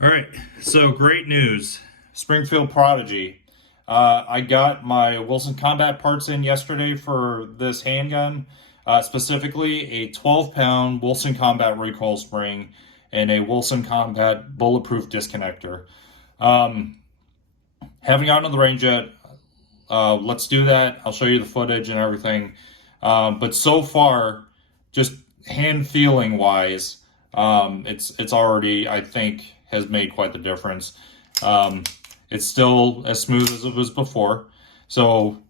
All right, so great news. Springfield Prodigy. I got my Wilson Combat parts in yesterday for this handgun, specifically a 12-pound Wilson Combat recoil spring and a Wilson Combat bulletproof disconnector. Haven't gotten to the range yet. Let's do that. I'll show you the footage and everything. But so far, just hand feeling wise, it's already, I think, has made quite the difference. It's still as smooth as it was before, so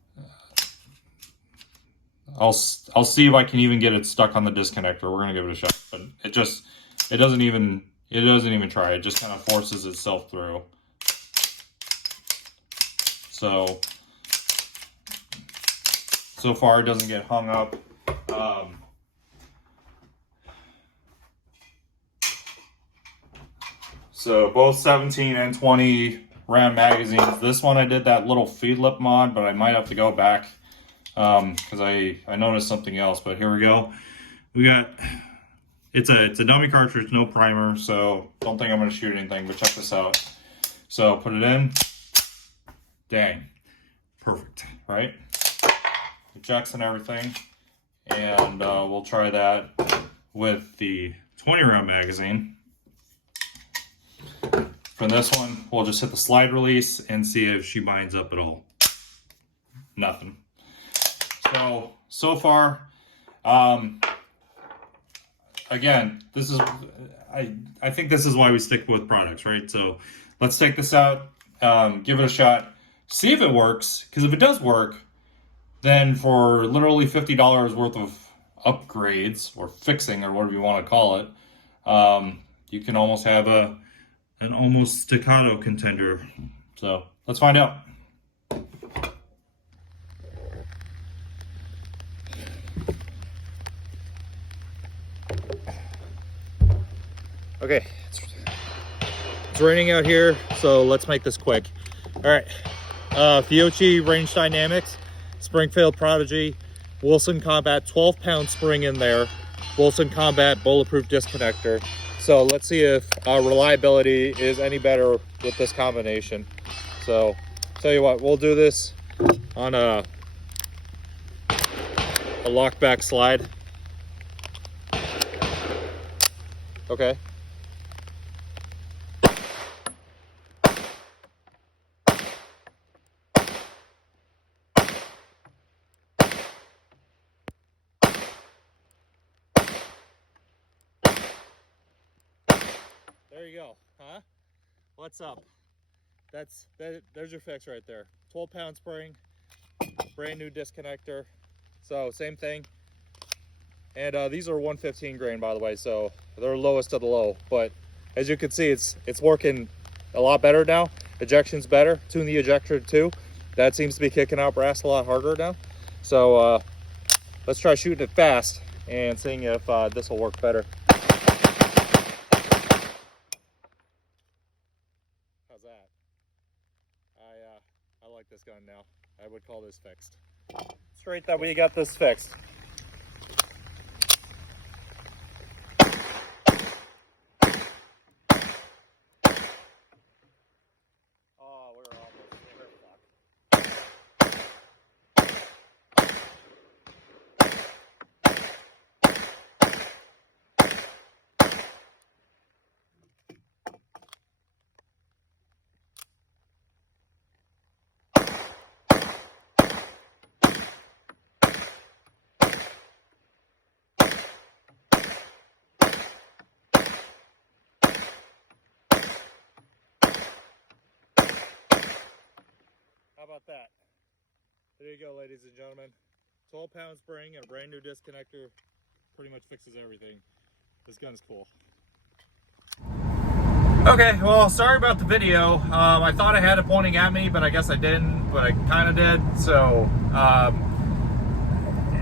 I'll see if I can even get it stuck on the disconnector. We're gonna give it a shot, but it doesn't even try. It just kind of forces itself through. So far it doesn't get hung up. So both 17 and 20 round magazines. This one I did that little feed lip mod, but I might have to go back because I noticed something else. But here we go. We got it's a dummy cartridge, no primer, so don't think I'm gonna shoot anything. But check this out. So put it in. Dang, perfect, right? Ejects and everything, and we'll try that with the 20 round magazine. For this one, we'll just hit the slide release and see if she binds up at all. Nothing. So far, again, this is, I think this is why we stick with products, right? So let's take this out, give it a shot, see if it works, because if it does work, then for literally $50 worth of upgrades, or fixing, or whatever you want to call it, you can almost have an almost staccato contender. So let's find out. Okay, it's raining out here, so let's make this quick. All right, Fiocchi Range Dynamics, Springfield Prodigy, Wilson Combat 12-pound spring in there, Wilson Combat bulletproof disconnector. So let's see if reliability is any better with this combination. So tell you what, we'll do this on a lockback slide. Okay. There you go, huh? What's up? There's your fix right there. 12-pound spring, brand new disconnector. So same thing. And these are 115 grain, by the way, so they're lowest of the low. But as you can see, it's working a lot better now. Ejection's better. Tune the ejector too. That seems to be kicking out brass a lot harder now. So let's try shooting it fast and seeing if this will work better. How's that? I like this gun now. I would call this fixed. Straight that we got this fixed. Oh, we're almost there. Fuck. How about that? There you go, ladies and gentlemen. 12-pound spring and a brand new disconnector pretty much fixes everything. This gun's cool. Okay, well, sorry about the video. I thought I had it pointing at me, but I guess I didn't, but I kind of did. So,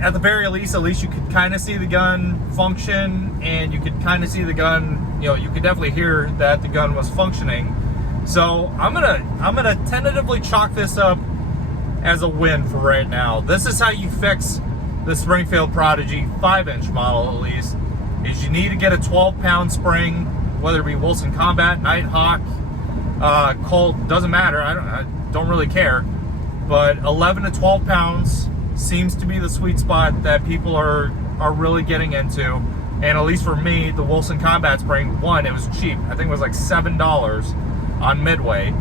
at the very least, at least you could kind of see the gun function, and you could kind of see the gun, you know, you could definitely hear that the gun was functioning. So I'm gonna tentatively chalk this up as a win for right now. This is how you fix the Springfield Prodigy 5-inch model, at least, is you need to get a 12-pound spring whether it be Wilson Combat, Nighthawk, Colt, doesn't matter. I don't really care. But 11 to 12 pounds seems to be the sweet spot that people are really getting into. And at least for me, the Wilson Combat spring, one, it was cheap. I think it was like $7 on Midway.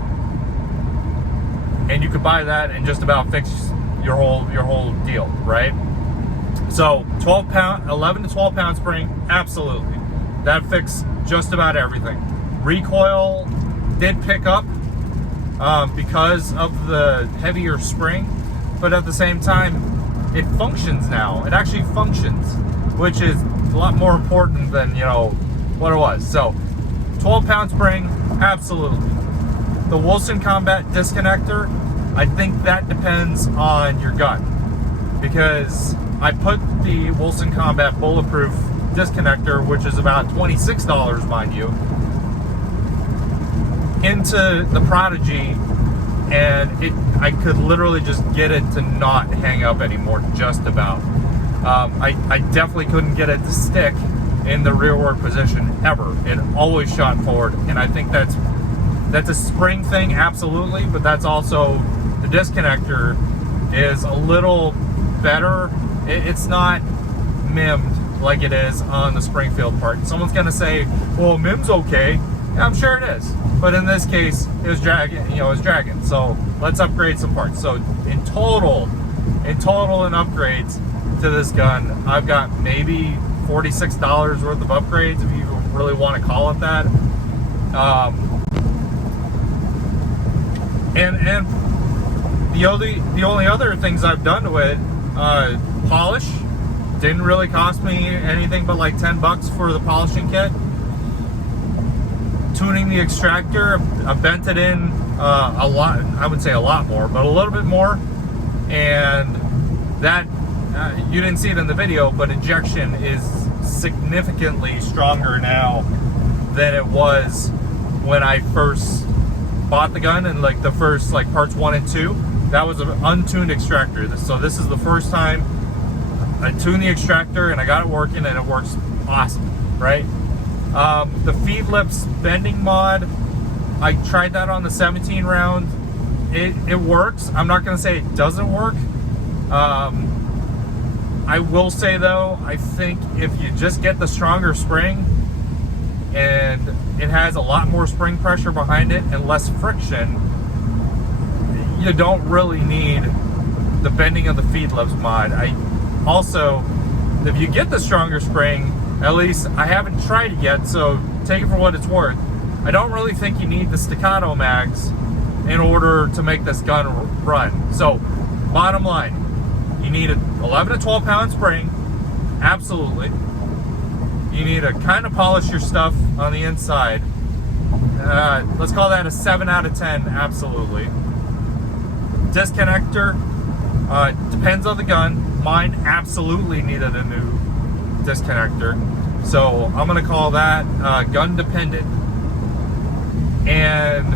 And you could buy that and just about fix your whole deal, right? So 11 to 12 pound spring, absolutely. That fixed just about everything. Recoil did pick up because of the heavier spring, but at the same time, it functions now. It actually functions, which is a lot more important than, you know, what it was. So 12 pound spring, absolutely. The Wilson Combat disconnector, I think that depends on your gun, because I put the Wilson Combat bulletproof disconnector, which is about $26, mind you, into the Prodigy, and I could literally just get it to not hang up anymore, just about. I definitely couldn't get it to stick in the rearward position ever. It always shot forward, and I think that's a spring thing, absolutely, but that's also the disconnector is a little better. It's not MIM'd like it is on the Springfield part. Someone's gonna say, well, MIM's okay. Yeah, I'm sure it is, but in this case, it was dragging. So let's upgrade some parts. So in total in upgrades to this gun, I've got maybe $46 worth of upgrades, if you really want to call it that. And the only other things I've done to it, polish, didn't really cost me anything but like $10 for the polishing kit. Tuning the extractor, I bent it in a lot, I would say a lot more, but a little bit more. And that, you didn't see it in the video, but ejection is significantly stronger now than it was when I first bought the gun, and like the first like parts 1 and 2, that was an untuned extractor. So this is the first time I tuned the extractor and I got it working, and it works awesome, right? The feed lips bending mod, I tried that on the 17 round. It works. I'm not gonna say it doesn't work. I will say though, I think if you just get the stronger spring, and it has a lot more spring pressure behind it and less friction, you don't really need the bending of the feed lips mod. Also, if you get the stronger spring, at least I haven't tried it yet, so take it for what it's worth, I don't really think you need the staccato mags in order to make this gun run. So bottom line, you need an 11 to 12 pound spring, absolutely. You need to kind of polish your stuff on the inside. Let's call that a 7 out of 10, absolutely. Disconnector, depends on the gun. Mine absolutely needed a new disconnector, so I'm gonna call that gun dependent. And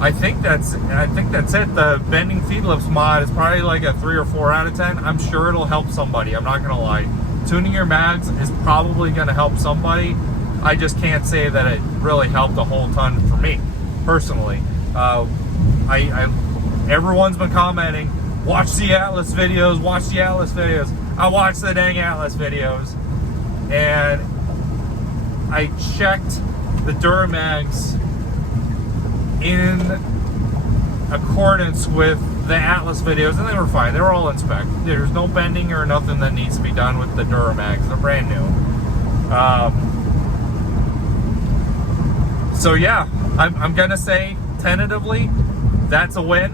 I think that's it. The bending feed lips mod is probably like a 3 or 4 out of 10. I'm sure it'll help somebody, I'm not gonna lie. Tuning your mags is probably gonna help somebody. I just can't say that it really helped a whole ton for me, personally. Everyone's been commenting, watch the Atlas videos, watch the Atlas videos. I watched the dang Atlas videos, and I checked the Duramags in accordance with the Atlas videos, and they were fine. They were all in spec. There's no bending or nothing that needs to be done with the Duramags. They're brand new. So yeah, I'm gonna say tentatively that's a win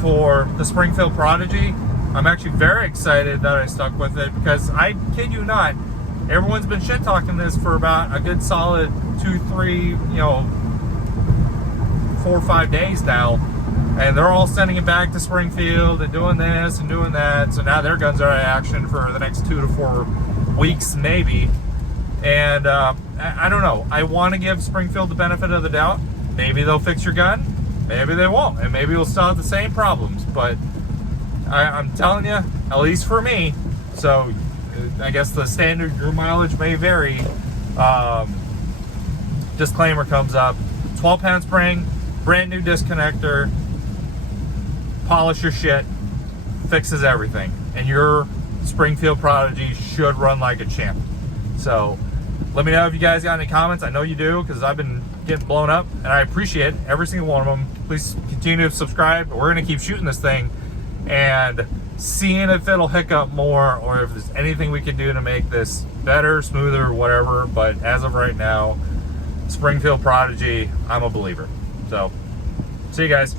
for the Springfield Prodigy. I'm actually very excited that I stuck with it, because I kid you not, everyone's been shit talking this for about a good solid 2, 3, 4 or 5 days now, and they're all sending it back to Springfield and doing this and doing that. So now their guns are out of action for the next 2 to 4 weeks maybe. And I don't know, I want to give Springfield the benefit of the doubt. Maybe they'll fix your gun, maybe they won't, and maybe we'll still have the same problems. But I'm telling you, at least for me, so I guess the standard your mileage may vary, disclaimer comes up. 12-pound spring, brand new disconnector, polish your shit, fixes everything, and your Springfield Prodigy should run like a champ. So let me know if you guys got any comments. I know you do, because I've been getting blown up, and I appreciate every single one of them. Please continue to subscribe. We're going to keep shooting this thing and seeing if it'll hiccup more, or if there's anything we can do to make this better, smoother, whatever. But as of right now, Springfield Prodigy, I'm a believer. So see you guys.